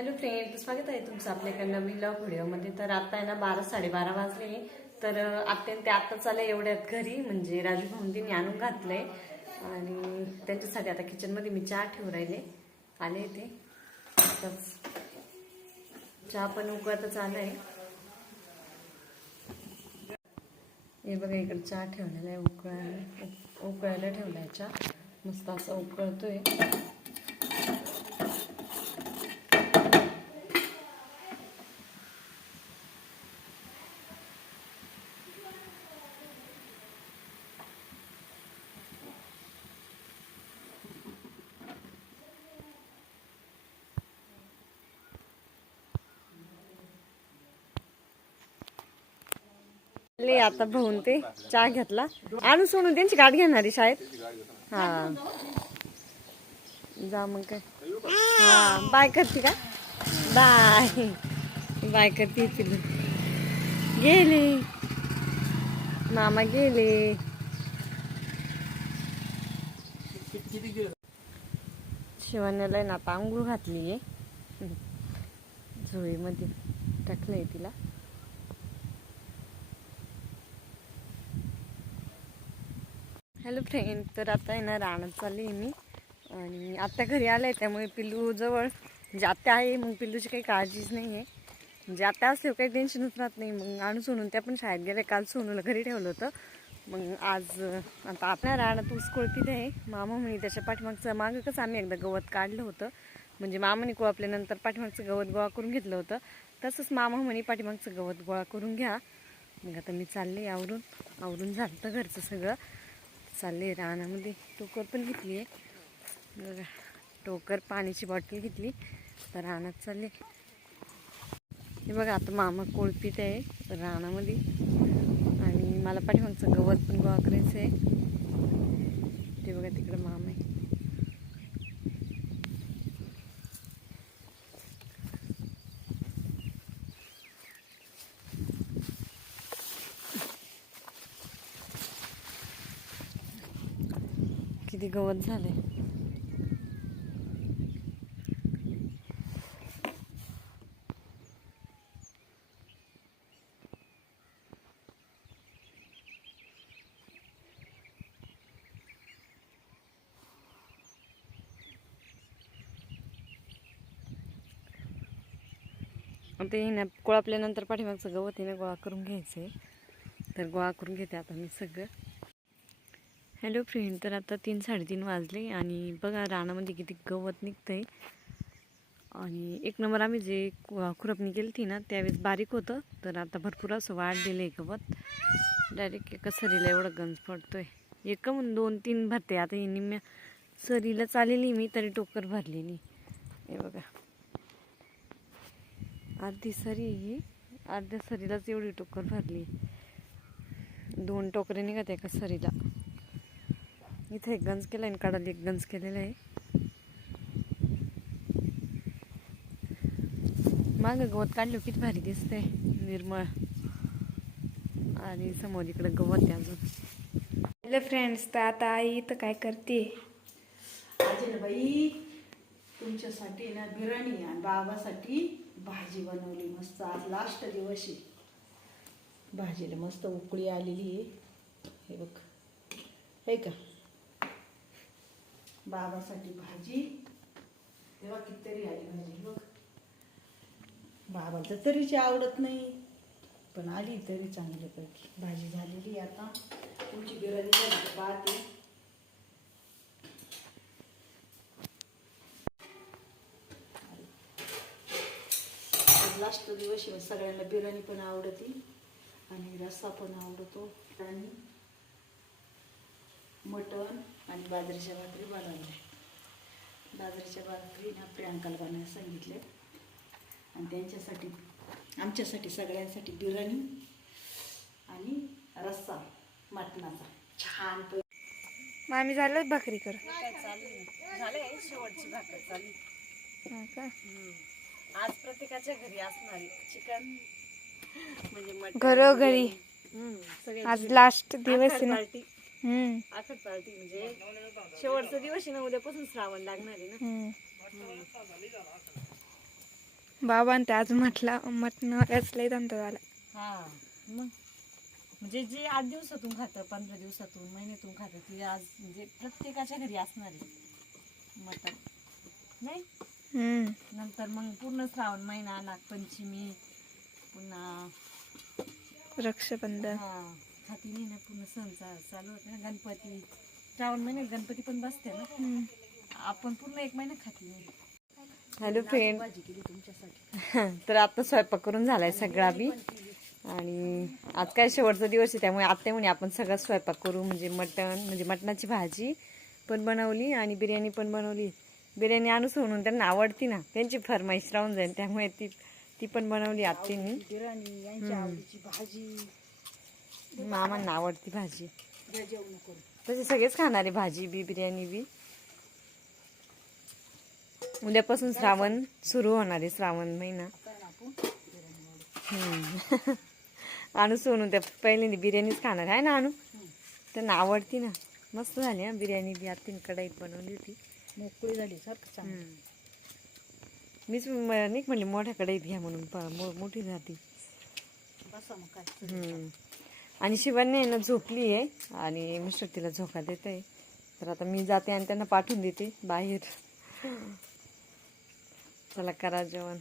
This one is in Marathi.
हॅलो फ्रेंड, स्वागत आहे तुमचं आपल्या नवीन व्लॉग व्हिडिओमध्ये. तर आता आहे ना 12-12:30 वाजले. तर ते आता चालले एवढ्यात घरी, म्हणजे राजू भाऊंनी आणून घातलंय आणि त्यांच्यासाठी आता किचनमध्ये मी चहा ठेवून राहिले. आले ते चहा पण उकळतच आलाय. हे बघा इकडे चहा ठेवलेला आहे, उकळायला ठेवलाय चहा. मस्त असं उकळतोय. आता भाऊन ते चहा घेतला. आणून सोडून त्यांची गाडी घेणारी शाळेत. हा जा मग काय. हा बाय करते का? बाय बाय करते. पिल्लू गेले, मामा गेले. शिवान्याला ना आता आंघोळ घातलीये, झोळीमध्ये टाकलंय तिला. हॅलो फ्रेंड, तर आता आहे ना रानात चालली मी आणि आत्या घरी आलाय, त्यामुळे पिल्लू जवळ म्हणजे आत्या आहे, मग पिल्लूची काही काळजीच नाही आहे. म्हणजे आत्या असल्यावर काही टेन्शनच राहत नाही. मग आणून सोनून त्या पण शाळेत गेल्या. काल सोनूला घरी ठेवलं होतं. मग आज आता आपल्या रानात ऊस कोळपीत आहे. मामा म्हणे त्याच्या पाठीमागचं मागं कसं आम्ही एकदा गवत काढलं होतं, म्हणजे मामाने कोळपल्यानंतर पाठीमागचं गवत गोळा करून घेतलं होतं, तसंच मामा म्हणे पाठीमागचं गवत गोळा करून घ्या. मग आता मी चालले आवरून झालं तर घरचं सगळं. चालले रानामध्ये. टोकर पण घेतली आहे बघा, टोकर, पाण्याची बॉटल घेतली. तर रानात चालले. हे बघा आता मामा कोळपीत आहे रानामध्ये आणि मला पाठीमागचं गवत पण गोळा करायचं आहे. ते बघा तिकडं मामा आहे. किती गवत झालंय. ते ना कोळपल्यानंतर पाठीमागचं गवत आहे ना गोळा करून घ्यायचं आहे. तर गोळा करून घेते आता मी सगळं. हॅलो फ्रेंड, तर आता 3-3:30 वाजले आणि बघा रानामध्ये किती गवत निघतंय. आणि एक नंबर आम्ही जे खुरपणी केली ती ना त्यावेळेस बारीक होतं, तर आता भरपूर असं वाढलेलं आहे गवत. डायरेक्ट एका सरीला एवढं गंज पडतोय. एक म्हणून 2-3 भरते. आता ही निम्म्या सरीला चाललेली मी, तरी टोकर भरलेली. हे बघा अर्धी सरी ही, अर्ध्या सरीलाच एवढी टोकर भरली. 2 टोकरे निघत एका सरीला. इथे एक गंज केला आणि काढायला एक गंज केलेला आहे. मागं गवत काढलं किती भारी दिसतंय, निर्मळ. आणि समोर इकडे गवत आहे अजून. हॅलो फ्रेंड्स, तर आता आई इथं काय करते? आजी बाई तुमच्यासाठी ना बिर्याणी आणि बाबासाठी भाजी बनवली मस्त. आज लास्ट दिवस आहे. भाजीला मस्त उकळी आलेली आहे. हे बघ, हे का बाबासाठी भाजी. तेव्हा कितीतरी आली भाजी बघ. बाबाला तरीची आवडत नाही, पण आली तरी चांगल्यापैकी भाजी झालेली. आता तुमची बिर्याणी झाली पाहते. लास्ट दिवस सगळ्यांना बिर्याणी पण आवडती आणि रस्सा पण आवडतो. आणि मटण आणि बाजरीच्या भाकरी बनवल्या. बाजरीच्या भाकरी ना प्रियांकाला बनायला सांगितले आणि त्यांच्यासाठी आमच्यासाठी सगळ्यांसाठी बिर्याणी आणि रस्सा मटणाचा छान. मामी झालं भाकरी कर. झाले शेवटची भाकरी चालली. का आज प्रत्येकाच्या घरी असणारी चिकन म्हणजे घरोघरी. आज लास्ट दिवस आहे ना. आखड पार्टी म्हणजे शेवटचा दिवस आहे ना. उद्यापासून श्रावण लागणार आहे ना. बाबा ते आज मटण रचलंय धंदा झाला. हा मग म्हणजे जे 8 दिवसातून खातं, 15 दिवसातून, महिन्यातून खातं, ते आज म्हणजे प्रत्येकाच्या घरी असणार आहे मटण नाही. नंतर मग पूर्ण श्रावण महिना, नागपंचमी, पुन्हा रक्षाबंधन. हा खाती नाही ना, पूर्ण सण चालू होते ना. गणपती श्रावण महिन्यात गणपती पण बसते ना. आपण पूर्ण 1 महिना खाती नाही. हॅलो फ्रेंड, भाजी केली तुमच्यासाठी. तर आता स्वयंपाक करून झालाय सगळा बी. आणि आज काय शेवटचा दिवस आहे, त्यामुळे आत्या म्हणे आपण सगळा स्वयंपाक करू. म्हणजे मटणाची भाजी पण बनवली आणि बिर्याणी पण बनवली. बिर्याणी आणू सोडून त्यांना आवडती ना, त्यांची फरमाईश राहून जाईल, त्यामुळे ती पण बनवली आत्तींनी. बिर्याणी यांची आवडीची भाजी. मामांना आवडती भाजी. या जेवण करू. तसे सगळेच खाणारे भाजी बी बिर्याणी बी. उद्यापासून श्रावण सुरू होणार आहे, श्रावण महिना. आणू सोनू त्या पहिल्यांदा बिर्याणीच खाणार आहे ना. आणू त्यांना आवडती ना. मस्त झाली हा बिर्याणी बी. आत्तीन कढईत बनवली होती, मोकळी झाली सारखं चांगली. मीच नाही म्हणली मोठ्या कढईत घ्या म्हणून, मोठी झाली. बसा मग काय. आणि शिवानी ना झोपली आहे आणि मिस्टर तिला झोका देत आहे. तर आता मी जाते आणि त्यांना पाठवून देते बाहेर. चला करा जेवण.